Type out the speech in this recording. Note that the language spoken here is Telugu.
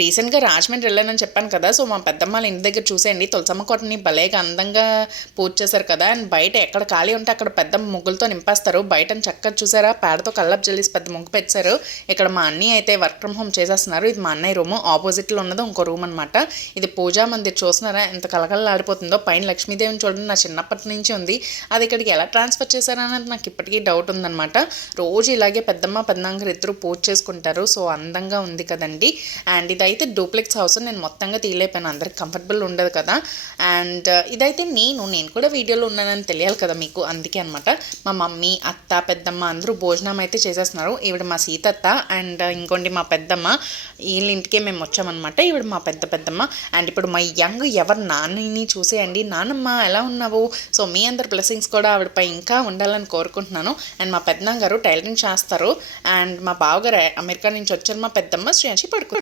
రీసెంట్గా రాజమండ్రి వెళ్ళానని చెప్పాను కదా సో మా పెద్దమ్మలు ఇంటి దగ్గర చూసేయండి. తులసమ్మ కోటని భలేగా అందంగా పూజ చేశారు కదా అండ్ బయట ఎక్కడ ఖాళీ ఉంటే అక్కడ పెద్ద ముగ్గులతో నింపేస్తారు. బయట చక్కగా చూసారా? పేడతో కళ్ళపు జల్లేసి పెద్ద ముగ్గు పెట్టారు. ఇక్కడ మా అన్నయ్య అయితే వర్క్ ఫ్రమ్ హోమ్ చేసేస్తున్నారు. ఇది మా అన్నయ్య రూమ్. ఆపోజిట్లో ఉన్నది ఇంకో రూమ్ అనమాట ఇది పూజా మందిర్. చూస్తున్నారా? ఎంత కలకలలాడిపోతుందో పైన లక్ష్మీదేవిని చూడండి. నా చిన్నప్పటి నుంచి ఉంది. అది ఇక్కడికి ఎలా ట్రాన్స్ఫర్ చేశారన్నది నాకు ఇప్పటికీ డౌట్ ఉందన్నమాట. రోజు ఇలాగే పెద్దమ్మ పెద్దంగారు ఇద్దరు పూజ చేసుకుంటారు. సో అందంగా ఉంది కదండి. అండ్ ఇదైతే డూప్లెక్స్ హౌస్ నేను మొత్తంగా తీయలేపాను అందరికి కంఫర్టబుల్ ఉండదు కదా. అండ్ uh, ఇదైతే నేను నేను కూడా వీడియోలో ఉన్నానని తెలియాలి కదా మీకు అందుకే అనమాట మా మమ్మీ అత్త పెద్దమ్మ అందరూ భోజనం అయితే చేసేస్తున్నారు. ఈవిడ మా సీతత్త అండ్ uh, ఇంకోండి మా పెద్దమ్మ. వీళ్ళ ఇంటికే మేము వచ్చామన్నమాట. ఈవిడ మా పెద్ద పెద్దమ్మ. అండ్ ఇప్పుడు మా యంగ్ ఎవరు నాన్నని చూసేయండి. నాన్నమ్మ ఎలా ఉన్నావు? సో మీ అందరి బ్లెస్సింగ్స్ కూడా ఆవిడపై ఇంకా ఉండాలని కోరుకుంటున్నాను. అండ్ మా పెద్దనాన్న గారు టైలరింగ్ చేస్తారు. అండ్ మా బావగారు అమెరికా నుంచి వచ్చారు. మా పెద్దమ్మ శ్రేయాచి పడుకుంటారు